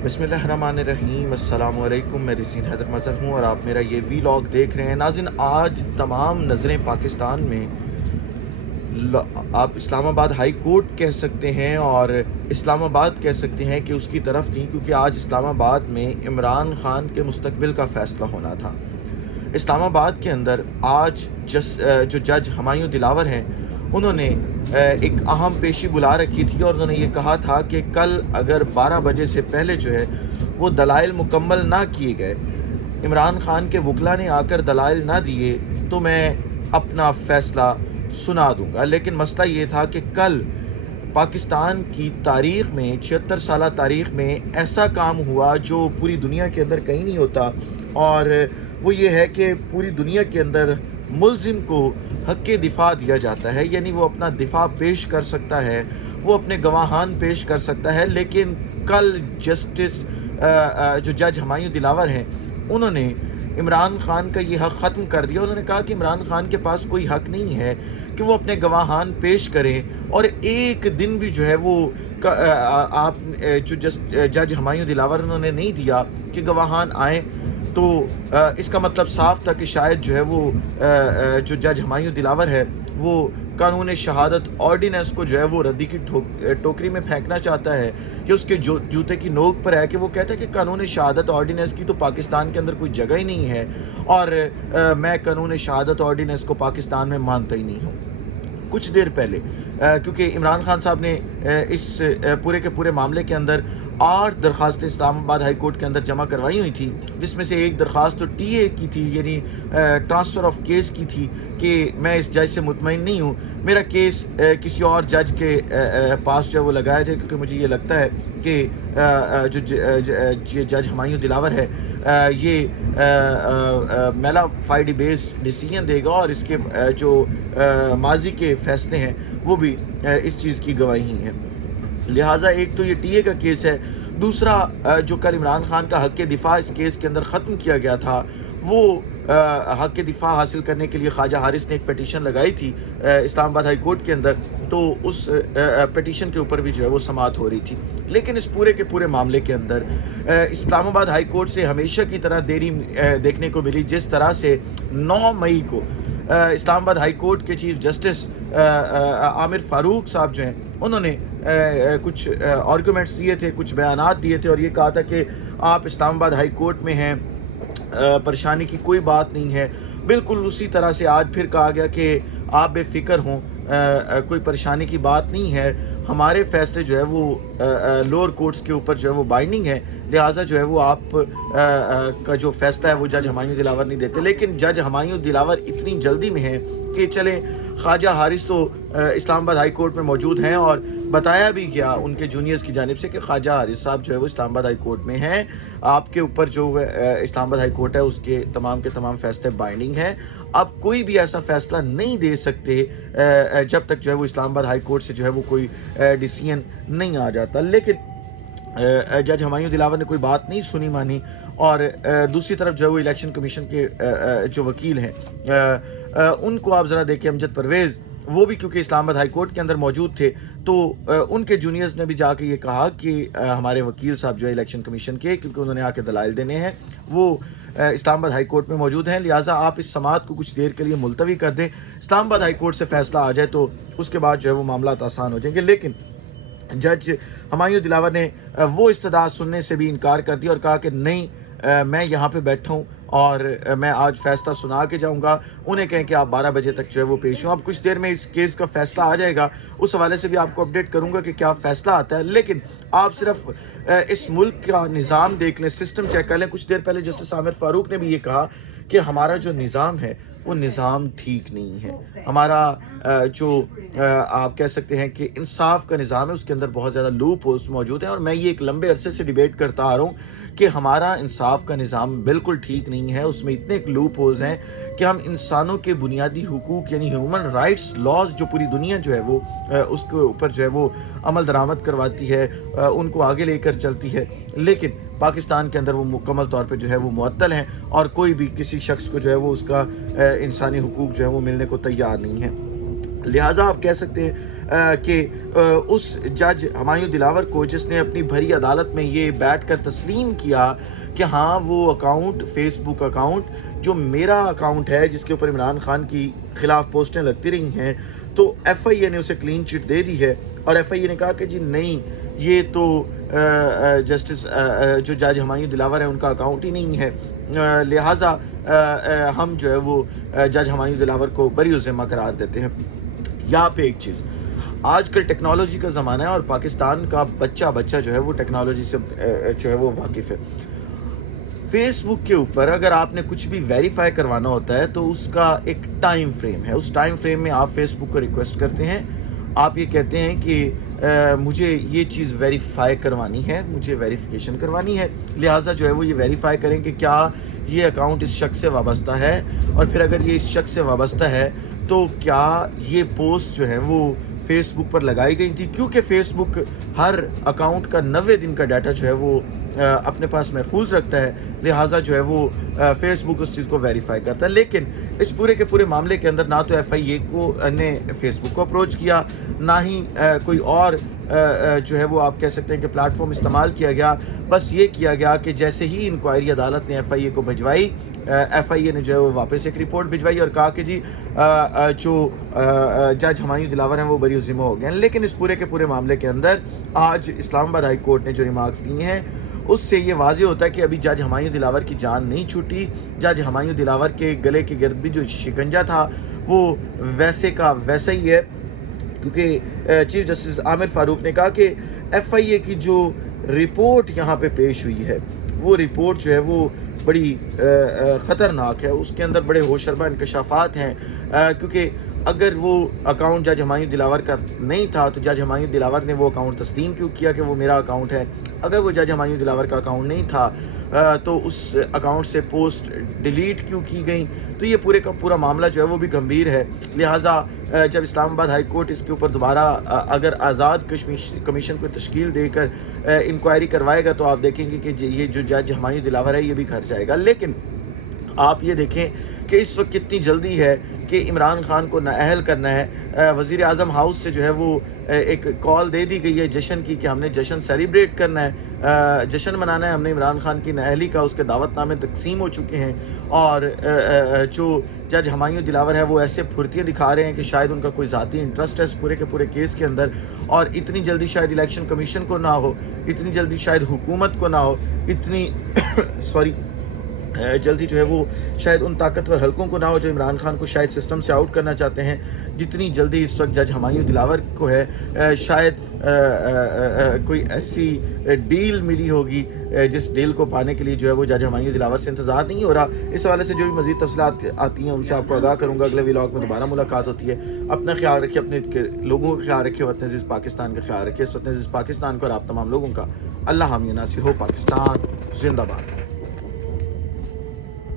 बिस्मिल्लाहिर्रहमानिर्रहीम अस्सलामुअलैकुम। मैं रसीन हैदर मज़हर हूँ और आप मेरा ये वीलॉग देख रहे हैं। नाज़रीन, आज तमाम नज़रें पाकिस्तान में आप इस्लामाबाद हाई कोर्ट कह सकते हैं और इस्लामाबाद कह सकते हैं कि उसकी तरफ थी, क्योंकि आज इस्लामाबाद में इमरान खान के मुस्तकबिल का फ़ैसला होना था। इस्लामाबाद के अंदर आज जो जज हुमायूं दिलावर हैं, उन्होंने एक अहम पेशी बुला रखी थी और उन्होंने ये कहा था कि कल अगर 12 बजे से पहले जो है वो दलाइल मुकम्मल ना किए गए, इमरान खान के वकला ने आकर दलाइल ना दिए, तो मैं अपना फ़ैसला सुना दूँगा। लेकिन मसला ये था कि कल पाकिस्तान की तारीख़ में, 76 साला तारीख़ में ऐसा काम हुआ जो पूरी दुनिया के अंदर कहीं नहीं होता, और वो ये है कि पूरी दुनिया के अंदर मुल्ज़िम को हक़ दिफ़ा दिया जाता है, यानी वो अपना दिफ़ा पेश कर सकता है, वो अपने गवाहान पेश कर सकता है। लेकिन कल जस्टिस जो जज हुमायूं दिलावर हैं, उन्होंने इमरान खान का ये हक़ ख़त्म कर दिया। उन्होंने कहा कि इमरान खान के पास कोई हक़ नहीं है कि वो अपने गवाहान पेश करें, और एक दिन भी जो है वो आप जो जज हुमायूं दिलावर उन्होंने नहीं दिया कि गवाहान आएँ, तो इसका मतलब साफ था कि शायद जो है वो जो जज हुमायूं दिलावर है वो कानून शहादत ऑर्डिनेंस को जो है वो रद्दी की टोकरी में फेंकना चाहता है, या उसके जूते की नोक पर है कि वो कहता है कि कानून शहादत ऑर्डिनेंस की तो पाकिस्तान के अंदर कोई जगह ही नहीं है, और मैं कानून शहादत ऑर्डिनेंस को पाकिस्तान में मानता ही नहीं हूँ। कुछ देर पहले क्योंकि इमरान खान साहब ने इस पूरे के पूरे मामले के अंदर 8 दरख्वास्तें इस्लामाबाद हाई कोर्ट के अंदर जमा करवाई हुई थी, जिसमें से एक दरख्वास्त तो टीए की थी, यानी ट्रांसफ़र ऑफ केस की थी, कि मैं इस जज से मुतमईन नहीं हूँ, मेरा केस किसी और जज के पास जो है वो लगाया जाए, क्योंकि मुझे ये लगता है कि जो जज हुमायूं दिलावर है ये मेलाफाइड बेस्ड डिसीजन देगा, और इसके जो माजी के फ़ैसले हैं वो भी इस चीज़ की गवाही हैं। लिहाजा एक तो ये टीए का केस है, दूसरा जो कल इमरान खान का हक़ दिफ़ा इस केस के अंदर ख़त्म किया गया था, वो हक़ दिफ़ा हासिल करने के लिए ख्वाजा हारिस ने एक पटिशन लगाई थी इस्लामाबाद हाई कोर्ट के अंदर, तो उस पटिशन के ऊपर भी जो है वो समाअत हो रही थी। लेकिन इस पूरे के पूरे मामले के अंदर इस्लामाबाद हाई कोर्ट से हमेशा की तरह देरी देखने को मिली। जिस तरह से 9 मई को इस्लामाबाद हाई कोर्ट के चीफ जस्टिस आमिर फ़ारूक साहब जो हैं, उन्होंने कुछ आर्गूमेंट्स दिए थे, कुछ बयानात दिए थे, और ये कहा था कि आप इस्लामाबाद हाई कोर्ट में हैं, परेशानी की कोई बात नहीं है। बिल्कुल उसी तरह से आज फिर कहा गया कि आप बेफ़िक्र हों, कोई परेशानी की बात नहीं है, हमारे फ़ैसले जो है वो लोअर कोर्ट्स के ऊपर जो है वो बाइंडिंग है, लिहाजा जो है वो आप का जो फ़ैसला है वो जज हुमायूं दिलावर नहीं देते। लेकिन जज हुमायूं दिलावर इतनी जल्दी में है कि चलें, ख्वाजा हारिस तो इस्लामाबाद हाई कोर्ट में मौजूद हैं, और बताया भी गया उनके जूनियर्स की जानिब से कि ख्वाजा हारिस साहब जो है वो इस्लामाबाद हाई कोर्ट में हैं, आपके ऊपर जो इस्लामाबाद हाई कोर्ट है उसके तमाम के तमाम फ़ैसले बाइंडिंग हैं, आप कोई भी ऐसा फ़ैसला नहीं दे सकते जब तक जो है वो इस्लामाबाद हाई कोर्ट से जो है वो कोई डिसीजन नहीं आ जाता। लेकिन जज हुमायूं दिलावर ने कोई बात नहीं सुनी मानी, और दूसरी तरफ जो है वो इलेक्शन कमीशन के जो वकील हैं उनको आप ज़रा देखिए, अमजद परवेज़, वो भी क्योंकि इस्लामाबाद हाई कोर्ट के अंदर मौजूद थे, तो उनके जूनियर्स ने भी जाके ये कहा कि हमारे वकील साहब जो है इलेक्शन कमीशन के, क्योंकि उन्होंने आके दलाइल देने हैं, वो इस्लामाबाद हाई कोर्ट में मौजूद हैं, लिहाजा आप इस समाअत को कुछ देर के लिए मुलतवी कर दें, इस्लामाबाद हाई कोर्ट से फ़ैसला आ जाए तो उसके बाद जो है वो मामला आसान हो जाएंगे। लेकिन जज हुमायूं दिलावर ने वो इस्तदा सुनने से भी इनकार कर दिया और कहा कि नहीं, मैं यहाँ पे बैठा हूँ और मैं आज फ़ैसला सुना के जाऊँगा। उन्हें कहें कि आप 12 बजे तक जो है वो पेश हों। अब कुछ देर में इस केस का फ़ैसला आ जाएगा, उस हवाले से भी आपको अपडेट करूँगा कि क्या फ़ैसला आता है। लेकिन आप सिर्फ इस मुल्क का निज़ाम देख लें, सिस्टम चेक कर लें। कुछ देर पहले जस्टिस आमिर फ़ारूक ने भी ये कहा कि हमारा जो निज़ाम है वो निज़ाम ठीक नहीं है। हमारा जो आप कह सकते हैं कि इंसाफ का निज़ाम है, उसके अंदर बहुत ज़्यादा लूप होल्स मौजूद हैं, और मैं ये एक लंबे अरसे से डिबेट करता आ रहा हूँ कि हमारा इंसाफ का निज़ाम बिल्कुल ठीक नहीं है। उसमें इतने लूप होल्स हैं कि हम इंसानों के बुनियादी हुकूक यानी ह्यूमन राइट्स लॉज जो पूरी दुनिया जो है वो उसके ऊपर जो है वो अमल दरामद करवाती है, उनको आगे लेकर चलती है, लेकिन पाकिस्तान के अंदर वो मुकम्मल तौर पे जो है वो मुअत्तल हैं, और कोई भी किसी शख्स को जो है वो उसका इंसानी हुकूक जो है वो मिलने को तैयार नहीं है। लिहाजा आप कह सकते हैं कि उस जज हुमायूं दिलावर को जिसने अपनी भरी अदालत में ये बैठकर तस्लीम किया कि हाँ वो अकाउंट, फेसबुक अकाउंट जो मेरा अकाउंट है जिसके ऊपर इमरान खान की खिलाफ पोस्टें लगती रही हैं, तो FIA ने उसे क्लीन चिट दे दी है और FIA ने कहा कि जी नहीं, ये तो जस्टिस जो जज हुमायूं दिलावर है उनका अकाउंट ही नहीं है, लिहाजा हम जो है वो जज हुमायूं दिलावर को बरी ज़िम्मा करार देते हैं। यहाँ पे एक चीज़, आजकल टेक्नोलॉजी का ज़माना है और पाकिस्तान का बच्चा जो है वो टेक्नोलॉजी से जो है वो वाकिफ़ है। फेसबुक के ऊपर अगर आपने कुछ भी वेरीफाई करवाना होता है तो उसका एक टाइम फ्रेम है। उस टाइम फ्रेम में आप फेसबुक को रिक्वेस्ट करते हैं, आप ये कहते हैं कि मुझे ये चीज़ वेरीफाई करवानी है, मुझे वेरिफिकेशन करवानी है, लिहाजा जो है वो ये वेरीफाई करें कि क्या ये अकाउंट इस शख्स से वाबस्ता है, और फिर अगर ये इस शख्स से वाबस्ता है तो क्या ये पोस्ट जो है वो फेसबुक पर लगाई गई थी, क्योंकि फेसबुक हर अकाउंट का 90 दिन का डाटा जो है वो अपने पास महफूज रखता है, लिहाजा जो है वो फेसबुक उस चीज़ को वेरीफाई करता है। लेकिन इस पूरे के पूरे मामले के अंदर ना तो FIA को ने फेसबुक को अप्रोच किया, ना ही कोई और जो है वो आप कह सकते हैं कि प्लेटफॉर्म इस्तेमाल किया गया। बस ये किया गया कि जैसे ही इंक्वायरी अदालत ने FIA को भिजवाई, FIA ने जो है वो वापस एक रिपोर्ट भिजवाई और कहा कि जी जो जज हुमायूं दिलावर हैं वो बरी ज़िम्मा हो गए हैं। लेकिन इस पूरे के पूरे मामले के अंदर आज इस्लामाबाद हाई कोर्ट ने जो रिमार्क्स दिए हैं उससे ये वाज़ेह होता है कि अभी जज हुमायूं दिलावर की जान नहीं छूटी। जज हुमायूं दिलावर के गले के गिर्द भी जो शिकंजा था वो वैसे का वैसा ही है, क्योंकि चीफ जस्टिस आमिर फारूक ने कहा कि FIA की जो रिपोर्ट यहाँ पे पेश हुई है वो रिपोर्ट जो है वो बड़ी ख़तरनाक है, उसके अंदर बड़े होशरबा इंकशाफात हैं, क्योंकि अगर वो अकाउंट जज हुमायूं दिलावर का नहीं था तो जज हुमायूं दिलावर ने वो अकाउंट तस्लीम क्यों किया कि वो मेरा अकाउंट है। अगर वो जज हुमायूं दिलावर का अकाउंट नहीं था तो उस अकाउंट से पोस्ट डिलीट क्यों की गई। तो ये पूरे का पूरा मामला जो है वो भी गंभीर है। लिहाजा जब इस्लामाबाद हाई कोर्ट इसके ऊपर दोबारा अगर आज़ाद कमीशन को तश्कील देकर इंक्वायरी करवाएगा तो आप देखेंगे कि ये जो जज हुमायूं दिलावर है ये भी घर जाएगा। लेकिन आप ये देखें कि इस वक्त कितनी जल्दी है कि इमरान खान को नाअहल करना है। वज़ीर आज़म हाउस से जो है वो एक कॉल दे दी गई है जश्न की कि हमने जश्न सेलिब्रेट करना है, जश्न मनाना है, हमने इमरान खान की नाअहली का उसके दावतनामे तकसीम हो चुके हैं। और जो जज हुमायूं दिलावर है वो ऐसे फुर्तियाँ दिखा रहे हैं कि शायद उनका कोई ज़ाती इंटरेस्ट है इस पूरे के पूरे केस के अंदर, और इतनी जल्दी शायद इलेक्शन कमीशन को ना हो, इतनी जल्दी शायद हुकूमत को ना हो, इतनी सॉरी जल्दी जो है वो शायद उन ताकतवर हलकों को ना हो जो इमरान खान को शायद सिस्टम से आउट करना चाहते हैं, जितनी जल्दी इस वक्त जज हुमायूं दिलावर को है शायद कोई ऐसी डील मिली होगी जिस डील को पाने के लिए जो है वो जज हुमायूं दिलावर से इंतज़ार नहीं हो रहा। इस हवाले से जो भी मज़ीद तफसीलात आती हैं उनसे आपको आगाह करूँगा। अगले व्लॉग में दोबारा मुलाकात होती है। अपना ख्याल रखिए, अपने लोगों का ख्याल रखिए, वतन अज़ीज़ पाकिस्तान का ख्याल रखिए। इस वतन अज़ीज़ पाकिस्तान को और आप तमाम लोगों का अल्लाह हामी नासिर हो। पाकिस्तान जिंदाबाद।